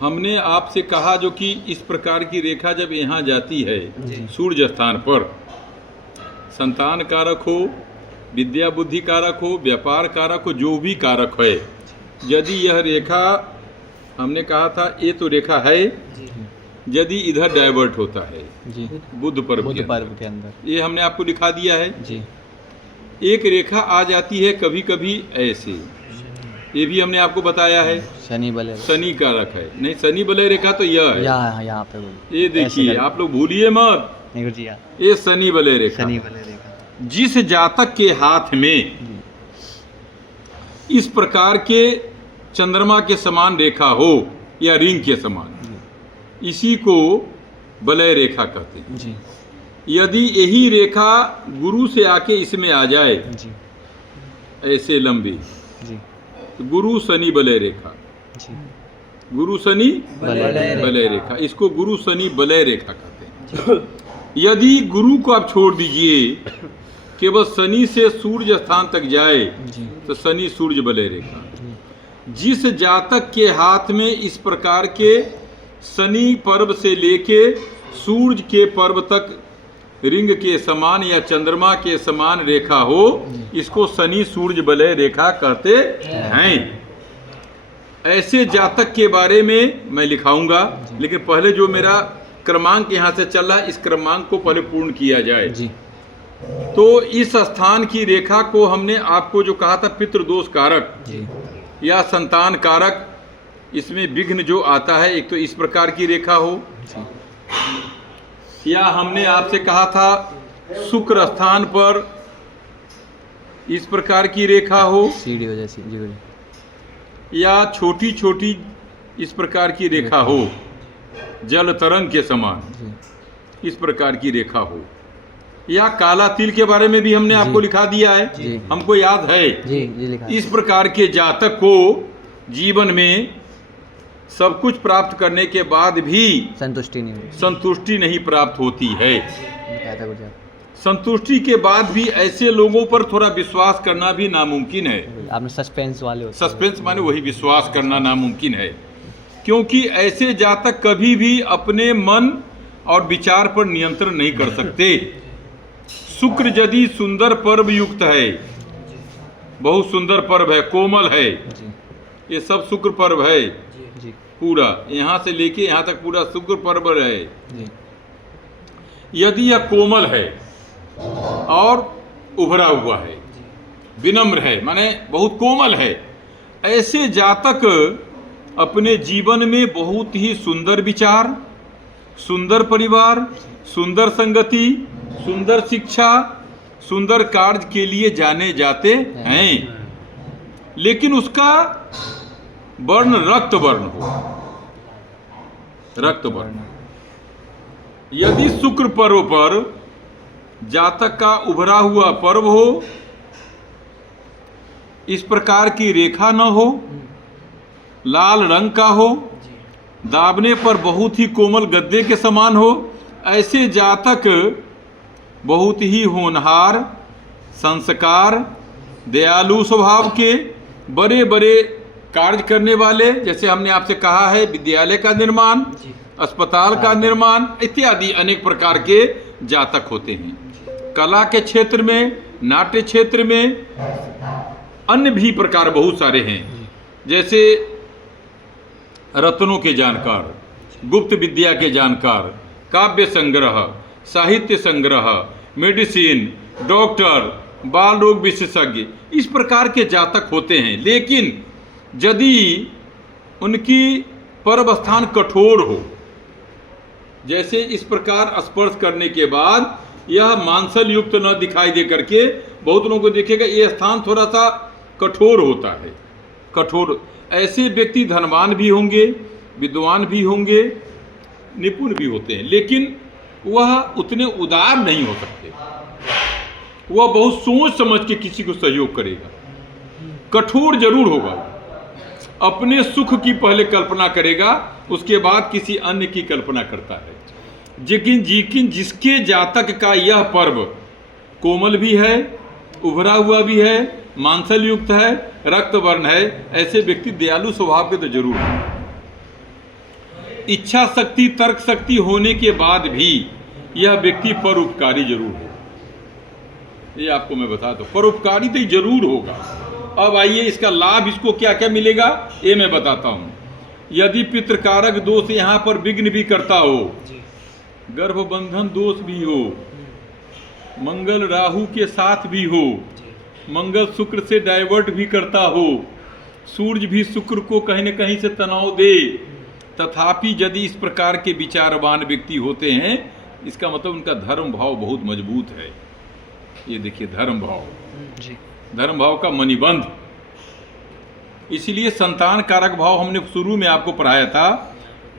हमने आपसे कहा जो कि इस प्रकार की रेखा जब यहाँ जाती है सूर्य स्थान पर, संतान कारक हो, विद्या बुद्धि कारक हो, व्यापार कारक हो, जो भी कारक है, यदि यह रेखा, हमने कहा था ये तो रेखा है, यदि इधर डाइवर्ट होता है जी बुध पर्व के अंदर, ये हमने आपको दिखा दिया है जी। एक रेखा आ जाती है कभी कभी ऐसे, ये भी हमने आपको बताया है। शनि बलय, शनि कारक है, नहीं शनि बलय रेखा तो यह है, यहाँ पे ये देखिए, आप लोग भूलिए मत, नहीं जी, ये शनि बलय रेखा। शनि बलय रेखा जिस जातक के हाथ में इस प्रकार के चंद्रमा के समान रेखा हो या रिंग के समान, इसी को बलय रेखा कहते हैं जी। यदि यही रेखा गुरु से आके इसमें आ जाए जी, ऐसे लंबी, जी, तो गुरु शनि बलय रेखा, जी, गुरु शनि बलय बलय रेखा, इसको गुरु शनि बलय रेखा कहते हैं। यदि गुरु को आप छोड़ दीजिए, केवल शनि से सूर्य स्थान तक जाए जी, तो शनि सूर्य बलय रेखा। जिस जातक के हाथ में इस प्रकार के शनि पर्व से लेके सूर्य के पर्व तक रिंग के समान या चंद्रमा के समान रेखा हो, इसको शनि सूर्य बलय रेखा कहते हैं। ऐसे जातक के बारे में मैं लिखाऊंगा, लेकिन पहले जो मेरा क्रमांक यहाँ से चल रहा है, इस क्रमांक को पहले पूर्ण किया जाए जी। तो इस स्थान की रेखा को हमने आपको जो कहा था पितृदोष कारक जी, या संतान कारक, इसमें विघ्न जो आता है, एक तो इस प्रकार की रेखा हो, या हमने आपसे कहा था शुक्र स्थान पर इस प्रकार की रेखा हो, सीढ़ी हो जैसी जी, या छोटी छोटी इस प्रकार की रेखा हो, जल तरंग के समान जी, इस प्रकार की रेखा हो, या काला तिल के बारे में भी हमने आपको लिखा दिया है, जी। हमको याद है। जी, जी लिखा है। इस प्रकार के जातक को जीवन में सब कुछ प्राप्त करने के बाद भी संतुष्टि नहीं प्राप्त होती है। संतुष्टि के बाद भी ऐसे लोगों पर थोड़ा विश्वास करना भी नामुमकिन है। आपने सस्पेंस वाले होते हैं। सस्पेंस माने वही विश्वास करना नामुमकिन है, क्योंकि ऐसे जातक कभी भी अपने मन और विचार पर नियंत्रण नहीं कर सकते। शुक्र यदि सुंदर पर्व युक्त है, बहुत सुंदर पर्व है, कोमल है, ये सब शुक्र पर्व है जी, पूरा, यहाँ से लेके यहाँ तक पूरा शुक्र पर्व है जी। यदि यह कोमल है और उभरा हुआ है, विनम्र है, माने बहुत कोमल है, ऐसे जातक अपने जीवन में बहुत ही सुंदर विचार, सुंदर परिवार, सुंदर संगति, सुंदर शिक्षा, सुंदर कार्य के लिए जाने जाते हैं। लेकिन उसका वर्ण रक्त वर्ण हो, रक्त वर्ण। यदि शुक्र पर्व पर जातक का उभरा हुआ पर्व हो, इस प्रकार की रेखा न हो, लाल रंग का हो, दाबने पर बहुत ही कोमल गद्दे के समान हो, ऐसे जातक बहुत ही होनहार, संस्कार, दयालु स्वभाव के, बड़े बड़े कार्य करने वाले, जैसे हमने आपसे कहा है विद्यालय का निर्माण, अस्पताल का निर्माण इत्यादि अनेक प्रकार के जातक होते हैं। कला के क्षेत्र में, नाट्य क्षेत्र में, अन्य भी प्रकार बहुत सारे हैं, जैसे रत्नों के जानकार, गुप्त विद्या के जानकार, काव्य संग्रह, साहित्य संग्रह, मेडिसिन, डॉक्टर, बाल रोग विशेषज्ञ, इस प्रकार के जातक होते हैं। लेकिन यदि उनकी पर्व स्थान कठोर हो, जैसे इस प्रकार स्पर्श करने के बाद यह मांसल युक्त न दिखाई दे करके, बहुत लोगों को देखेगा ये स्थान थोड़ा सा कठोर होता है, कठोर, ऐसे व्यक्ति धनवान भी होंगे, विद्वान भी होंगे, निपुण भी होते हैं, लेकिन वह उतने उदार नहीं हो सकते। वह बहुत सोच समझ के किसी को सहयोग करेगा, कठोर जरूर होगा, अपने सुख की पहले कल्पना करेगा, उसके बाद किसी अन्य की कल्पना करता है। लेकिन जिसके जातक का यह पर्व कोमल भी है, उभरा हुआ भी है, मांसल युक्त है, रक्त वर्ण है, ऐसे व्यक्ति दयालु स्वभाव के तो जरूर है। इच्छा शक्ति तर्क शक्ति होने के बाद भी यह व्यक्ति परोपकारी जरूर है। ये आपको मैं बता दूं, परोपकारी तो जरूर होगा। अब आइए इसका लाभ इसको क्या क्या मिलेगा ये मैं बताता हूँ। यदि पितृकारक दोष यहाँ पर विघ्न भी करता हो, गर्भबंधन दोष भी हो, मंगल राहु के साथ भी हो, मंगल शुक्र से डाइवर्ट भी करता हो, सूर्य भी शुक्र को कहीं न कहीं से तनाव दे, तथापि यदि इस प्रकार के विचारवान व्यक्ति होते हैं, इसका मतलब उनका धर्म भाव बहुत मजबूत है। ये देखिए धर्म भाव, धर्म भाव का मणिबंध। इसलिए संतान कारक भाव हमने शुरू में आपको पढ़ाया था,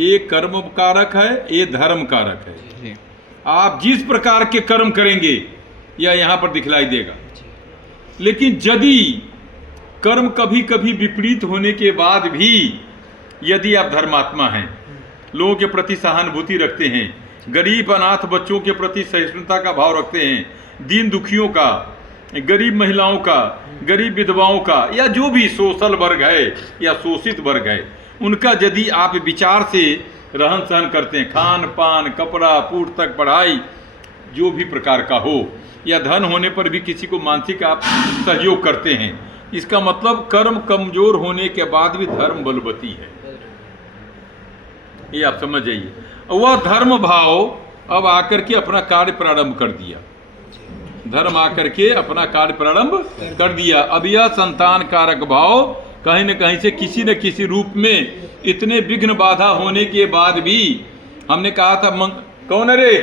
एक कर्म कारक है, ये धर्म कारक है। आप जिस प्रकार के कर्म करेंगे यह यहाँ पर दिखलाई देगा। लेकिन यदि कर्म कभी कभी विपरीत होने के बाद भी यदि आप धर्मात्मा हैं, लोगों के प्रति सहानुभूति रखते हैं, गरीब अनाथ बच्चों के प्रति सहिष्णुता का भाव रखते हैं, दीन दुखियों का, गरीब महिलाओं का, गरीब विधवाओं का, या जो भी सोशल वर्ग है या शोषित वर्ग है, उनका यदि आप विचार से रहन सहन करते हैं, खान पान कपड़ा पूर्व तक पढ़ाई जो भी प्रकार का हो, या धन होने पर भी किसी को मानसिक आप सहयोग करते हैं, इसका मतलब कर्म कमजोर होने के बाद भी धर्म बलवती है। ये आप समझ जाइए। वह धर्म भाव अब आकर के अपना कार्य प्रारंभ कर दिया, धर्म आकर के अपना कार्य प्रारंभ कर दिया। अब यह संतान कारक भाव कहीं न कहीं से किसी न किसी रूप में इतने विघ्न बाधा होने के बाद भी, हमने कहा था कौन है रे,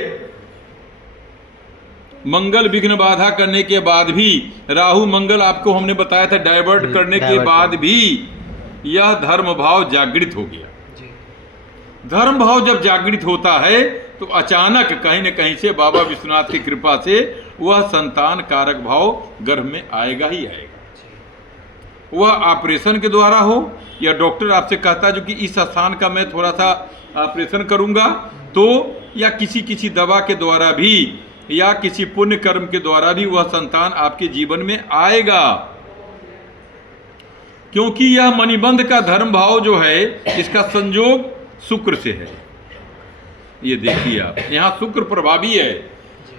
मंगल विघ्न बाधा करने के बाद भी, राहु मंगल आपको हमने बताया था डाइवर्ट करने के बाद भी यह धर्म भाव जागृत हो गया। धर्म भाव जब जागृत होता है तो अचानक कहीं न कहीं से बाबा विश्वनाथ की कृपा से वह संतान कारक भाव गर्भ में आएगा ही आएगा। वह ऑपरेशन के द्वारा हो, या डॉक्टर आपसे कहता है जो कि इस स्थान का मैं थोड़ा सा ऑपरेशन करूंगा, तो या किसी किसी दवा के द्वारा भी, या किसी पुण्य कर्म के द्वारा भी वह संतान आपके जीवन में आएगा। क्योंकि यह मणिबंध का धर्म भाव जो है, इसका संयोग शुक्र से है। ये देखिए आप, यहाँ शुक्र प्रभावी है,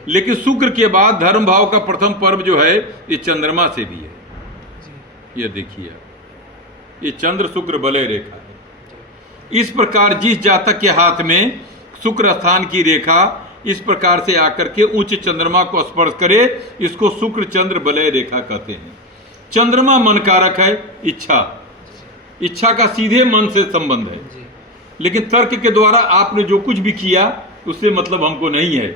लेकिन शुक्र के बाद धर्म भाव का प्रथम पर्व जो है ये चंद्रमा से भी है। ये देखिए आप, ये चंद्र शुक्र वलय रेखा है। इस प्रकार जिस जातक के हाथ में शुक्र स्थान की रेखा इस प्रकार से आकर के उच्च चंद्रमा को स्पर्श करे, इसको शुक्र चंद्र वलय रेखा कहते हैं। चंद्रमा मन कारक है, इच्छा, इच्छा का सीधे मन से संबंध है, लेकिन तर्क के द्वारा आपने जो कुछ भी किया उससे मतलब हमको नहीं है।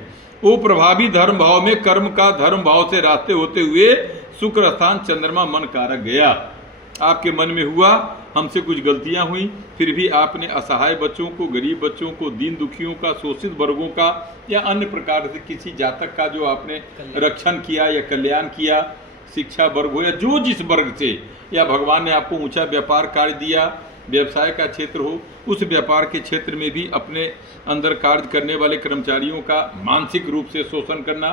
वो प्रभावी धर्म भाव में कर्म का धर्म भाव से रास्ते होते हुए शुक्र स्थान चंद्रमा मन कारक गया। आपके मन में हुआ हमसे कुछ गलतियां हुई, फिर भी आपने असहाय बच्चों को, गरीब बच्चों को, दीन दुखियों का, शोषित वर्गों का, या अन्य प्रकार से किसी जातक का जो आपने रक्षण किया या कल्याण किया, शिक्षा वर्ग हो या जो जिस वर्ग से, या भगवान ने आपको ऊंचा व्यापार कार्य दिया, व्यवसाय का क्षेत्र हो, उस व्यापार के क्षेत्र में भी अपने अंदर कार्य करने वाले कर्मचारियों का मानसिक रूप से शोषण करना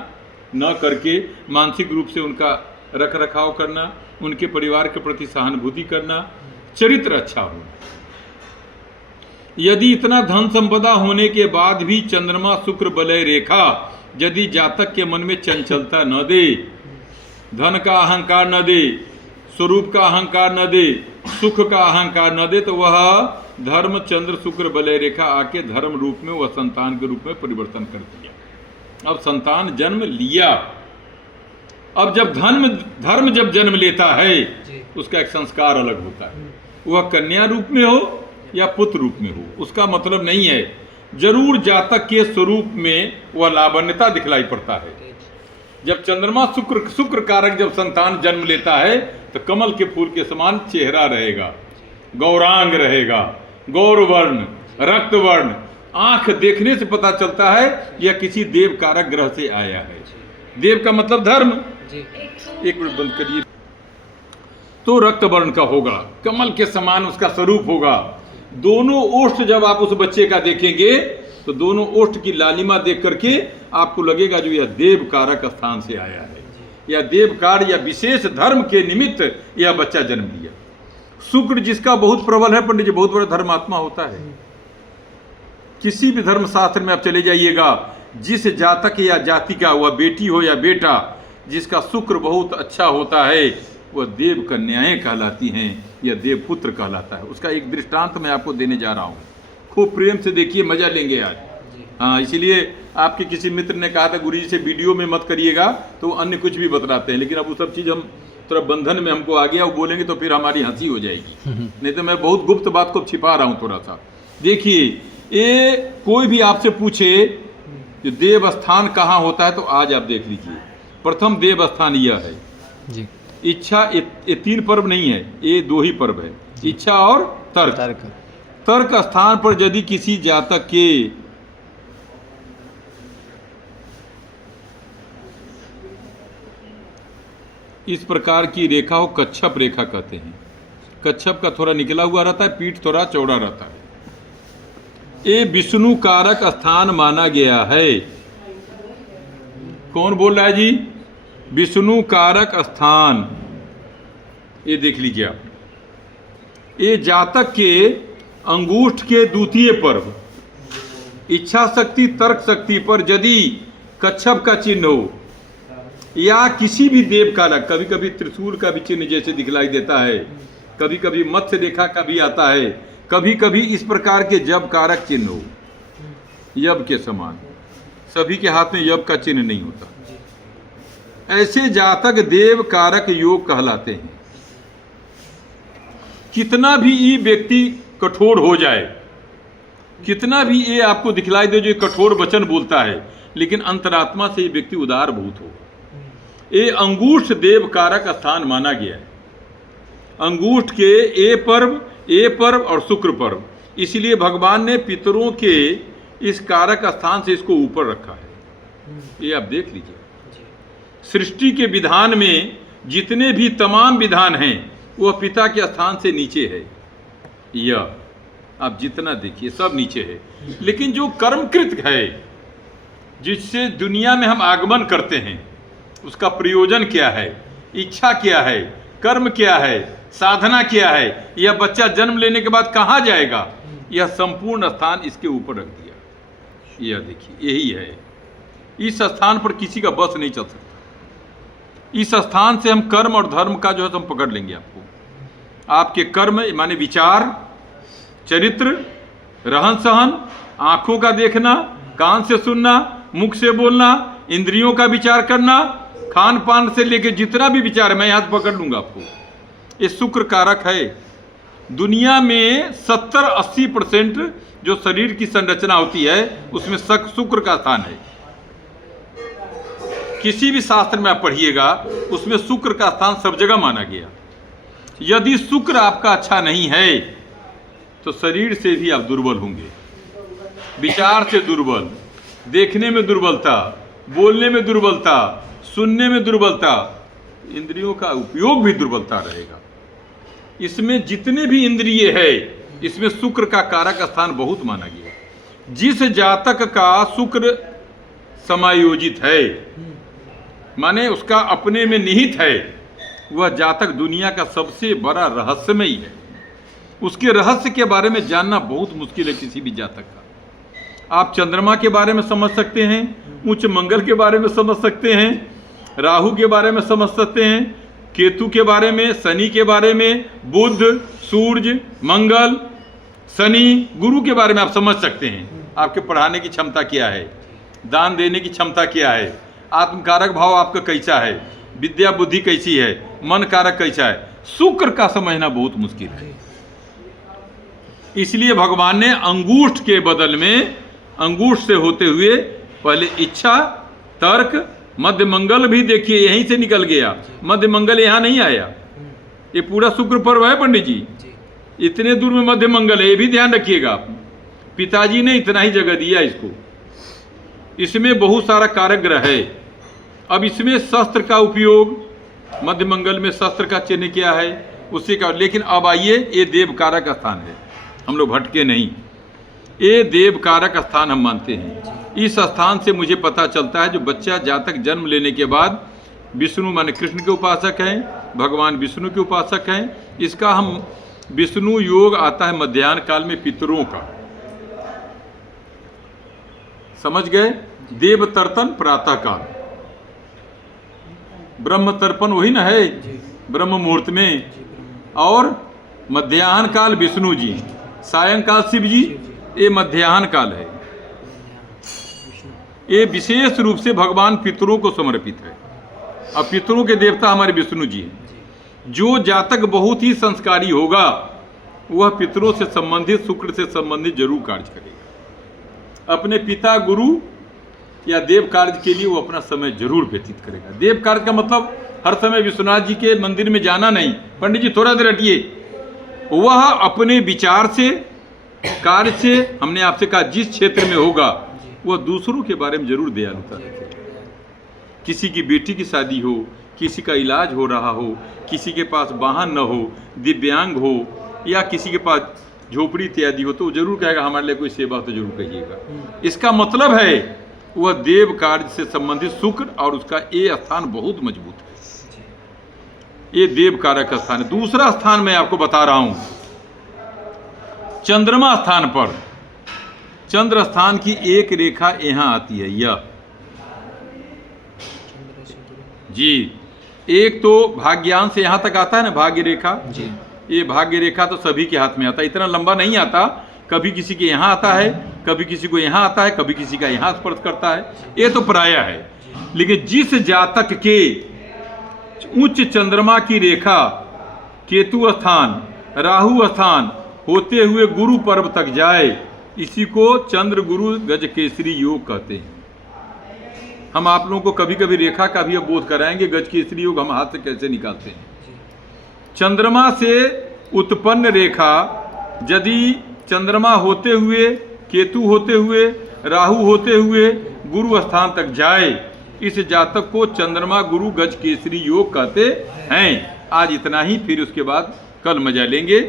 न करके मानसिक रूप से उनका रख रखाव करना, उनके परिवार के प्रति सहानुभूति करना, चरित्र अच्छा हो। यदि इतना धन संपदा होने के बाद भी चंद्रमा शुक्र वलय रेखा यदि जातक के मन में चंचलता न दे, धन का अहंकार न दे, स्वरूप का अहंकार न दे, सुख का अहंकार न दे, तो वह धर्म चंद्र शुक्र वलय रेखा आके धर्म रूप में वह संतान के रूप में परिवर्तन कर दिया। अब संतान जन्म लिया। अब जब धर्म जब जन्म लेता है उसका एक संस्कार अलग होता है, वह कन्या रूप में हो या पुत्र रूप में हो, उसका मतलब नहीं है। जरूर जातक के स्वरूप में वह लावण्यता दिखलाई पड़ता है। जब चंद्रमा शुक्र कारक जब संतान जन्म लेता है तो कमल के फूल के समान चेहरा रहेगा, गौरांग रहेगा, गौरवर्ण, रक्तवर्ण, आंख देखने से पता चलता है यह किसी देव कारक ग्रह से आया है। देव का मतलब धर्म। एक मिनट बंद करिए। तो रक्तवर्ण का होगा, कमल के समान उसका स्वरूप होगा। दोनों ओष्ठ जब आप उस बच्चे का देखेंगे तो दोनों ओष्ठ की लालिमा देख करके आपको लगेगा जो यह देव कारक स्थान से आया है, या देव कार या विशेष धर्म के निमित्त यह बच्चा जन्म लिया। शुक्र जिसका बहुत प्रबल है पंडित जी, बहुत बड़ा धर्मात्मा होता है। किसी भी धर्मशास्त्र में आप चले जाइएगा, जिस जातक या जाति का, वह बेटी हो या बेटा, जिसका शुक्र बहुत अच्छा होता है, वह देव कन्याएं कहलाती हैं या देवपुत्र कहलाता है। उसका एक दृष्टांत मैं आपको देने जा रहा हूँ, खूब प्रेम से देखिए, मजा लेंगे आज। हाँ, इसीलिए आपके किसी मित्र ने कहा था गुरुजी से वीडियो में मत करिएगा, तो अन्य कुछ भी बतलाते हैं, लेकिन अब वो सब चीज़ हम थोड़ा बंधन में हमको आ गया, वो बोलेंगे तो फिर हमारी हंसी हो जाएगी। नहीं तो मैं बहुत गुप्त बात को छिपा रहा हूँ थोड़ा सा। देखिए, ये कोई भी आपसे पूछे जो देव स्थान कहाँ होता है, तो आज आप देख लीजिए। प्रथम देव स्थान यह है जी। इच्छा। ये 3 पर्व नहीं है, ये 2 ही पर्व है, इच्छा और तर्क। तर्क स्थान पर यदि किसी जातक के इस प्रकार की रेखा हो, कच्छप रेखा कहते हैं। कच्छप का थोड़ा निकला हुआ रहता है, पीठ थोड़ा चौड़ा रहता है। ये विष्णु कारक स्थान माना गया है। कौन बोल रहा है जी? विष्णु कारक स्थान। ये देख लीजिए आप, ये जातक के अंगूठ के द्वितीय पर्व, इच्छा शक्ति तर्क शक्ति पर यदि कच्छप का चिन्ह हो, या किसी भी देव कारक, कभी कभी त्रिशूल का भी चिन्ह जैसे दिखलाई देता है, कभी कभी मत्स्य रेखा का भी आता है, कभी कभी इस प्रकार के जब कारक चिन्ह हो, यब के समान। सभी के हाथ में यब का चिन्ह नहीं होता। ऐसे जातक देव कारक योग कहलाते हैं। कितना भी ये व्यक्ति कठोर हो जाए, कितना भी ये आपको दिखलाई दे जो कठोर वचन बोलता है, लेकिन अंतरात्मा से ये व्यक्ति उदार भूत हो। ये अंगूठ देव कारक स्थान माना गया है। अंगूठ के ए पर्व और शुक्र पर्व, इसलिए भगवान ने पितरों के इस कारक स्थान से इसको ऊपर रखा है। ये आप देख लीजिए। सृष्टि के विधान में जितने भी तमाम विधान हैं, वह पिता के स्थान से नीचे है। यह आप जितना देखिए सब नीचे है। लेकिन जो कर्मकृत है, जिससे दुनिया में हम आगमन करते हैं, उसका प्रयोजन क्या है, इच्छा क्या है, कर्म क्या है, साधना क्या है, यह बच्चा जन्म लेने के बाद कहाँ जाएगा, यह संपूर्ण स्थान इसके ऊपर रख दिया। यह देखिए, यही है। इस स्थान पर किसी का बस नहीं चल सकता। इस स्थान से हम कर्म और धर्म का जो है हम पकड़ लेंगे। आपको आपके कर्म माने विचार, चरित्र, रहन सहन, आंखों का देखना, कान से सुनना, मुख से बोलना, इंद्रियों का विचार करना, खान पान से लेके जितना भी विचार है, मैं यहाँ पकड़ लूंगा आपको। ये शुक्र कारक है। दुनिया में 70-80% जो शरीर की संरचना होती है, उसमें शुक्र का स्थान है। किसी भी शास्त्र में आप पढ़िएगा, उसमें शुक्र का स्थान सब जगह माना गया। यदि शुक्र आपका अच्छा नहीं है, तो शरीर से भी आप दुर्बल होंगे। विचार से दुर्बल, देखने में दुर्बलता, बोलने में दुर्बलता, सुनने में दुर्बलता, इंद्रियों का उपयोग भी दुर्बलता रहेगा। इसमें जितने भी इंद्रिय है, इसमें शुक्र का कारक स्थान बहुत माना गया। जिस जातक का शुक्र समायोजित है, माने उसका अपने में निहित है, वह जातक दुनिया का सबसे बड़ा रहस्यमयी है। उसके रहस्य के बारे में जानना बहुत मुश्किल है किसी भी जातक का। आप चंद्रमा के बारे में समझ सकते हैं, उच्च मंगल के बारे में समझ सकते हैं, राहु के बारे में समझ सकते हैं, केतु के बारे में, शनि के बारे में, बुध, सूर्य, मंगल, शनि, गुरु के बारे में आप समझ सकते हैं। आपके पढ़ाने की क्षमता क्या है, दान देने की क्षमता क्या है, आत्मकारक भाव आपका कैसा है, विद्या बुद्धि कैसी है, मन कारक कैसा है। शुक्र का समझना बहुत मुश्किल है। इसलिए भगवान ने अंगूठ के बदल में, अंगूठ से होते हुए पहले इच्छा, तर्क, मध्य मंगल भी देखिए यहीं से निकल गया। मध्य मंगल यहाँ नहीं आया। ये पूरा शुक्र पर्व है पंडित जी, इतने दूर में मध्य मंगल है, ये भी ध्यान रखिएगा आप। पिताजी ने इतना ही जगह दिया इसको। इसमें बहुत सारा कारक ग्रह है। अब इसमें शस्त्र का उपयोग, मध्य मंगल में शस्त्र का चिन्ह क्या है, उसी का। लेकिन अब आइए, ये देव कारक स्थान है, हम लोग भटके नहीं। ये देव कारक स्थान हम मानते हैं। इस स्थान से मुझे पता चलता है जो बच्चा जातक जन्म लेने के बाद विष्णु माने कृष्ण के उपासक हैं, भगवान विष्णु के उपासक हैं, इसका हम विष्णु योग आता है मध्याह्न काल में पितरों का। समझ गए? देव तर्पण प्रातः काल, ब्रह्म तर्पण वही ना है ब्रह्म मुहूर्त में, और मध्याह्न काल विष्णु जी, सायंकाल शिव जी, ये मध्याह्न काल है। ये विशेष रूप से भगवान पितरों को समर्पित है, और पितरों के देवता हमारे विष्णु जी हैं। जो जातक बहुत ही संस्कारी होगा वह पितरों से संबंधित, शुक्र से संबंधित जरूर कार्य करेगा। अपने पिता, गुरु या देव कार्य के लिए वो अपना समय जरूर व्यतीत करेगा। देव कार्य का मतलब हर समय विश्वनाथ जी के मंदिर में जाना नहीं। पंडित जी थोड़ा देर हटिए। वह अपने विचार से, कार्य से, हमने आपसे कहा जिस क्षेत्र में होगा वह दूसरों के बारे में जरूर दयालुता रखेगा। किसी की बेटी की शादी हो, किसी का इलाज हो रहा हो, किसी के पास वाहन न हो, दिव्यांग हो, या किसी के पास झोपड़ी इत्यादि हो, तो वो जरूर कहेगा हमारे लिए कोई सेवा तो जरूर कहिएगा। इसका मतलब है वह देव कार्य से संबंधित शुक्र और उसका ये स्थान बहुत मजबूत है। ये देव कारक स्थान है। दूसरा स्थान मैं आपको बता रहा हूं, चंद्रमा स्थान पर, चंद्र स्थान की एक रेखा यहां आती है, यह जी, एक तो भाग्यान से यहां तक आता है ना, भाग्य रेखा जी। ये भाग्य रेखा तो सभी के हाथ में आता है, इतना लंबा नहीं आता, कभी किसी के यहाँ आता है, कभी किसी को यहाँ आता है, कभी किसी का यहाँ स्पर्श करता है, ये तो प्राय है। लेकिन जिस जातक के उच्च चंद्रमा की रेखा केतु स्थान, राहु स्थान होते हुए गुरु पर्व तक जाए, इसी को चंद्र गुरु गज केसरी योग कहते हैं। हम आप लोगों को कभी कभी रेखा का भी अब बोध कराएंगे, गज केसरी योग हम हाथ से कैसे निकालते हैं। चंद्रमा से उत्पन्न रेखा यदि चंद्रमा होते हुए, केतु होते हुए, राहु होते हुए गुरु स्थान तक जाए, इस जातक को चंद्रमा गुरु गज केसरी योग कहते हैं। आज इतना ही, फिर उसके बाद कल मजा लेंगे।